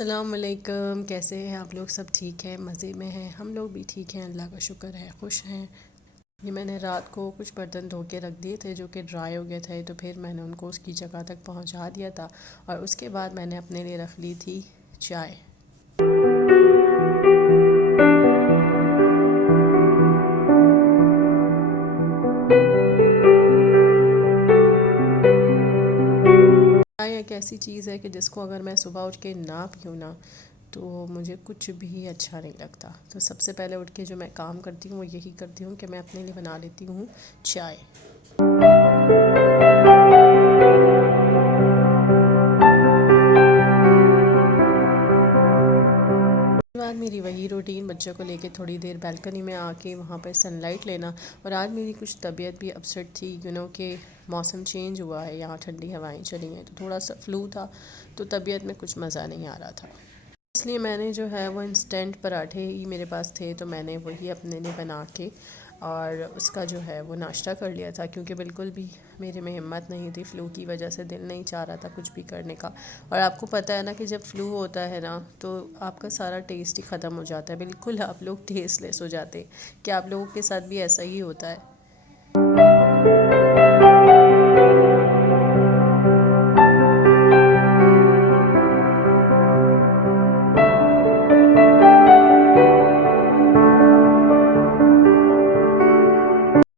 अस्सलामुअलैकुम। कैसे हैं आप लोग? सब ठीक है, मज़े में हैं? हम लोग भी ठीक हैं, अल्लाह का शुक्र है, खुश हैं। ये मैंने रात को कुछ बर्तन धो के रख दिए थे जो कि ड्राई हो गए थे, तो फिर मैंने उनको उसकी जगह तक पहुंचा दिया था। और उसके बाद मैंने अपने लिए रख ली थी चाय। चाय एक ऐसी चीज़ है कि जिसको अगर मैं सुबह उठ के ना पीऊँ ना तो मुझे कुछ भी अच्छा नहीं लगता। तो सबसे पहले उठ के जो मैं काम करती हूँ वो यही करती हूँ कि मैं अपने लिए बना लेती हूँ चाय। बाद मेरी वही रूटीन, बच्चों को लेके थोड़ी देर बालकनी में आके वहाँ पर सनलाइट लेना। और आज मेरी कुछ तबीयत भी अपसेट थी, कि मौसम चेंज हुआ है, यहाँ ठंडी हवाएं चली हैं तो थोड़ा सा फ्लू था, तो तबीयत में कुछ मज़ा नहीं आ रहा था। इसलिए मैंने जो है वो इंस्टेंट पराठे ही मेरे पास थे, तो मैंने वही अपने लिए बना के और उसका जो है वो नाश्ता कर लिया था, क्योंकि बिल्कुल भी मेरे में हिम्मत नहीं थी, फ़्लू की वजह से दिल नहीं चाह रहा था कुछ भी करने का। और आपको पता है ना कि जब फ़्लू होता है ना तो आपका सारा टेस्ट ही ख़त्म हो जाता है, बिल्कुल आप लोग टेस्टलेस हो जाते हैं। क्या आप लोगों के साथ भी ऐसा ही होता है?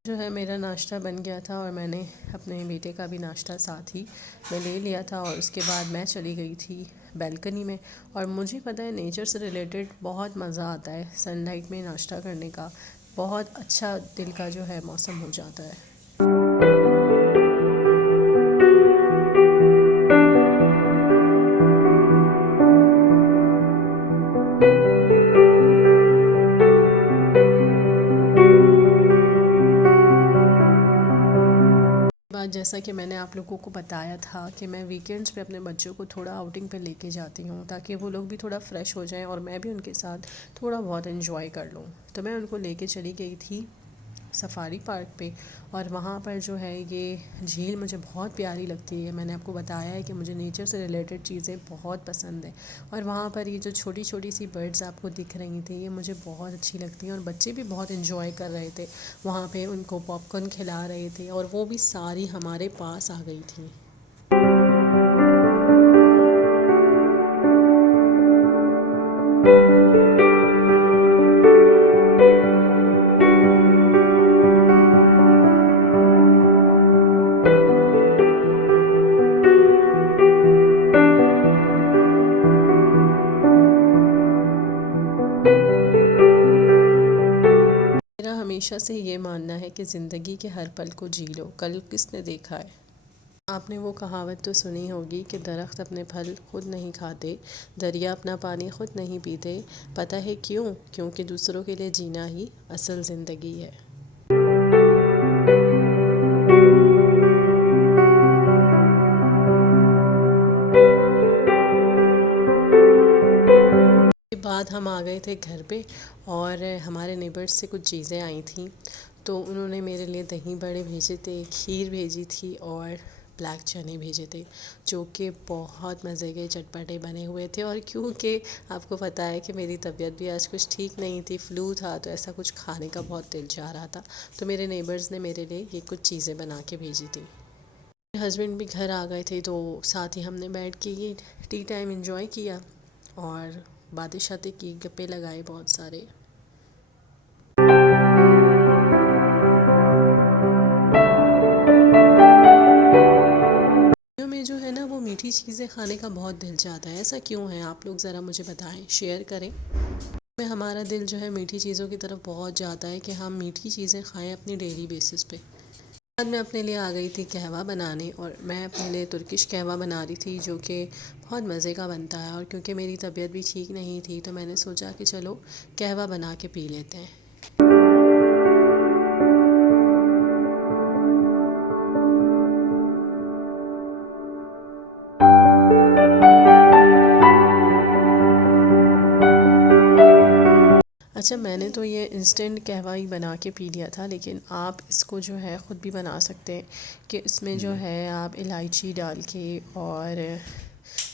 जो है मेरा नाश्ता बन गया था और मैंने अपने बेटे का भी नाश्ता साथ ही में ले लिया था। और उसके बाद मैं चली गई थी बालकनी में। और मुझे पता है नेचर से रिलेटेड बहुत मज़ा आता है सनलाइट में नाश्ता करने का, बहुत अच्छा दिल का जो है मौसम हो जाता है। बात जैसा कि मैंने आप लोगों को बताया था कि मैं वीकेंड्स पे अपने बच्चों को थोड़ा आउटिंग पे लेके जाती हूँ, ताकि वो लोग भी थोड़ा फ्रेश हो जाएं और मैं भी उनके साथ थोड़ा बहुत इन्जॉय कर लूँ। तो मैं उनको लेके चली गई थी सफारी पार्क पे। और वहाँ पर जो है ये झील मुझे बहुत प्यारी लगती है। मैंने आपको बताया है कि मुझे नेचर से रिलेटेड चीज़ें बहुत पसंद है। और वहाँ पर ये जो छोटी छोटी सी बर्ड्स आपको दिख रही थी, ये मुझे बहुत अच्छी लगती हैं। और बच्चे भी बहुत इन्जॉय कर रहे थे वहाँ पे, उनको पॉपकॉर्न खिला रहे थे और वो भी सारी हमारे पास आ गई थी। मेरा हमेशा से ये मानना है कि ज़िंदगी के हर पल को जी लो, कल किसने देखा है। आपने वो कहावत तो सुनी होगी कि दरख्त अपने फल खुद नहीं खाते, दरिया अपना पानी खुद नहीं पीते। पता है क्यों? क्योंकि दूसरों के लिए जीना ही असल ज़िंदगी है। के बाद हम आ गए थे घर पे और हमारे नेबर्स से कुछ चीज़ें आई थी, तो उन्होंने मेरे लिए दही बड़े भेजे थे, खीर भेजी थी और ब्लैक चने भेजे थे, जो कि बहुत मज़े के चटपटे बने हुए थे। और क्योंकि आपको पता है कि मेरी तबीयत भी आज कुछ ठीक नहीं थी, फ़्लू था, तो ऐसा कुछ खाने का बहुत दिल चाह रहा था, तो मेरे नेबर्स ने मेरे लिए ये कुछ चीज़ें बना के भेजी थी। मेरे हस्बैंड भी घर आ गए थे, तो साथ ही हमने बैठ के ये टी टाइम एंजॉय किया और बातें शातें की, गप्पे लगाए बहुत सारे। गर्मियों में जो है ना वो मीठी चीज़ें खाने का बहुत दिल चाहता है। ऐसा क्यों है? आप लोग ज़रा मुझे बताएं, शेयर करें। में हमारा दिल जो है मीठी चीज़ों की तरफ बहुत जाता है कि हम मीठी चीज़ें खाएं अपनी डेली बेसिस पे। बाद मैं अपने लिए आ गई थी कहवा बनाने, और मैं अपने लिए तुर्किश कहवा बना रही थी, जो कि बहुत मज़े का बनता है। और क्योंकि मेरी तबीयत भी ठीक नहीं थी, तो मैंने सोचा कि चलो कहवा बना के पी लेते हैं। अच्छा, मैंने तो ये इंस्टेंट कहवा ही बना के पी लिया था, लेकिन आप इसको जो है ख़ुद भी बना सकते हैं। कि इसमें जो है आप इलायची डाल के और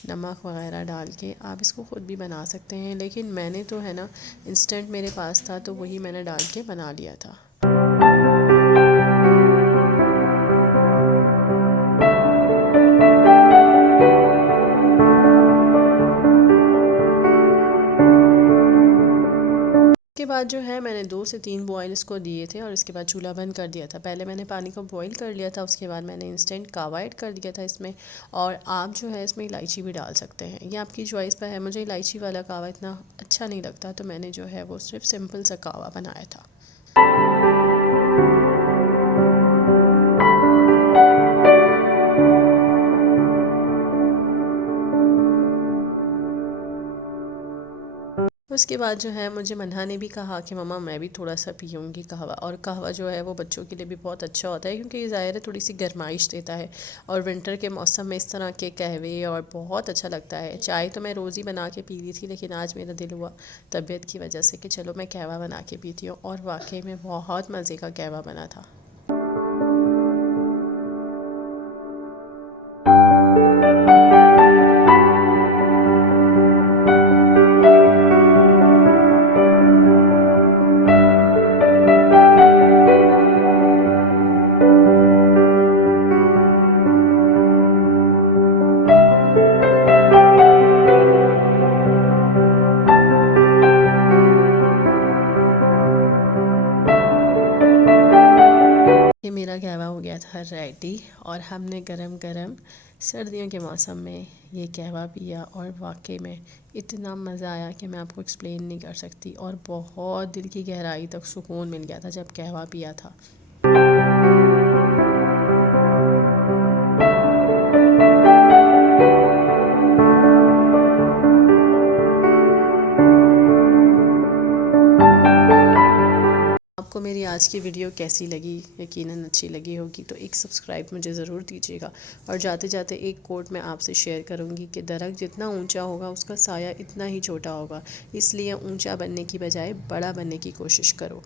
नमक वगैरह डाल के आप इसको ख़ुद भी बना सकते हैं, लेकिन मैंने तो है ना इंस्टेंट मेरे पास था तो वही मैंने डाल के बना लिया था। उसके बाद जो है मैंने 2 से 3 बॉयल इसको दिए थे और इसके बाद चूल्हा बंद कर दिया था। पहले मैंने पानी को बॉईल कर लिया था, उसके बाद मैंने इंस्टेंट कावा ऐड कर दिया था इसमें। और आप जो है इसमें इलायची भी डाल सकते हैं, ये आपकी चॉइस पर है। मुझे इलायची वाला कावा इतना अच्छा नहीं लगता तो मैंने जो है वो सिर्फ सिंपल सा कावा बनाया था। उसके बाद जो है मुझे मन्हा ने भी कहा कि मम्मा मैं भी थोड़ा सा पीऊँगी कहवा, और कहवा जो है वो बच्चों के लिए भी बहुत अच्छा होता है क्योंकि ये ज़ाहिर है थोड़ी सी गर्माइश देता है, और विंटर के मौसम में इस तरह के कहवे और बहुत अच्छा लगता है। चाय तो मैं रोज़ ही बना के पी रही थी, लेकिन आज मेरा दिल हुआ तबीयत की वजह से कि चलो मैं कहवा बना के पीती हूँ, और वाकई में बहुत मज़े का कहवा बना था। ये मेरा कहवा हो गया था रेडी, और हमने गरम गरम सर्दियों के मौसम में ये कहवा पिया, और वाकई में इतना मज़ा आया कि मैं आपको एक्सप्लेन नहीं कर सकती, और बहुत दिल की गहराई तक सुकून मिल गया था जब कहवा पिया था। आपको मेरी आज की वीडियो कैसी लगी? यकीनन अच्छी लगी होगी, तो एक सब्सक्राइब मुझे ज़रूर दीजिएगा। और जाते जाते एक कोट मैं आपसे शेयर करूंगी कि दरख्त जितना ऊंचा होगा उसका साया इतना ही छोटा होगा, इसलिए ऊंचा बनने की बजाय बड़ा बनने की कोशिश करो।